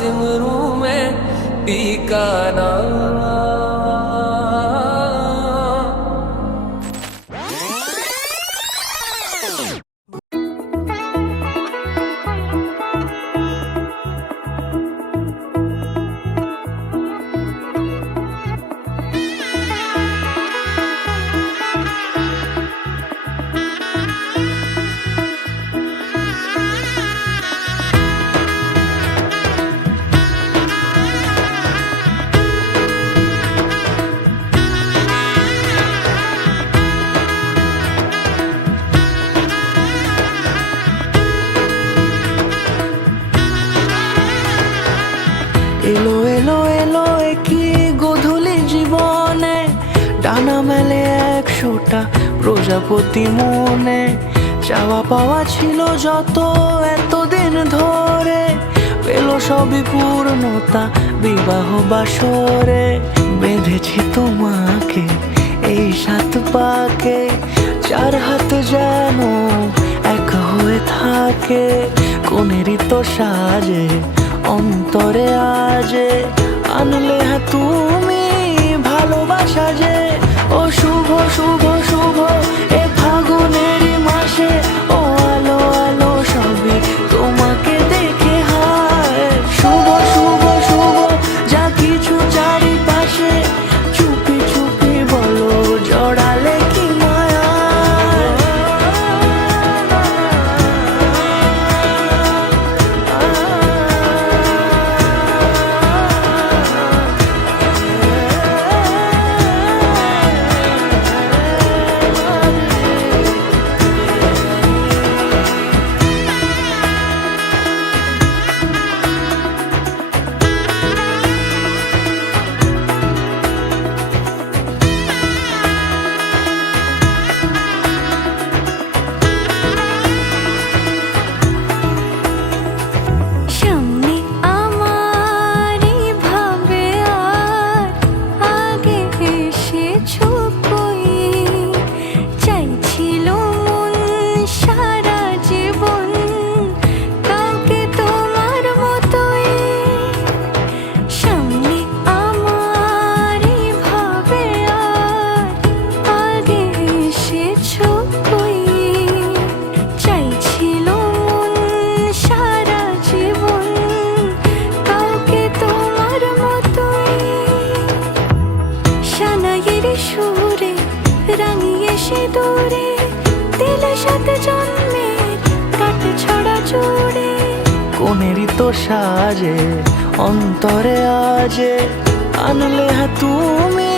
सिमरू में टीका नाम। এলো এলো এলো কি গোধূলি জীবনে, ডানা মেলে 100টা প্রজাপতি মনে। চাওয়া পাওয়া ছিল যত এতদিন ধরে, পেল সবই পূর্ণতা বিবাহ বাসরে। বেঁধেছি তোমাকে এই 7 পাকে, 4 হাত যেন এক হয়ে থাকে। কোনেরই তো সাজে অন্তরে আজে, আনলে তুমি ভালোবাসা যে। ও শুভ শুভ শুভ এ ফাগুনেরই মাসে, ও আলো আলো সবই তোমাকে দেখে হায়। শুভ শুভ শুভ যা কিছু চারিপাশে, চুপি চুপি বলো জড়ালে কি মায়া। সুরে রাঙিয়ে সে দূরে, দিলে 7 জন্মের কাট ছড়া জুড়ে। কোনেরই তো সাজে অন্তরে আজে, আনলে তুমি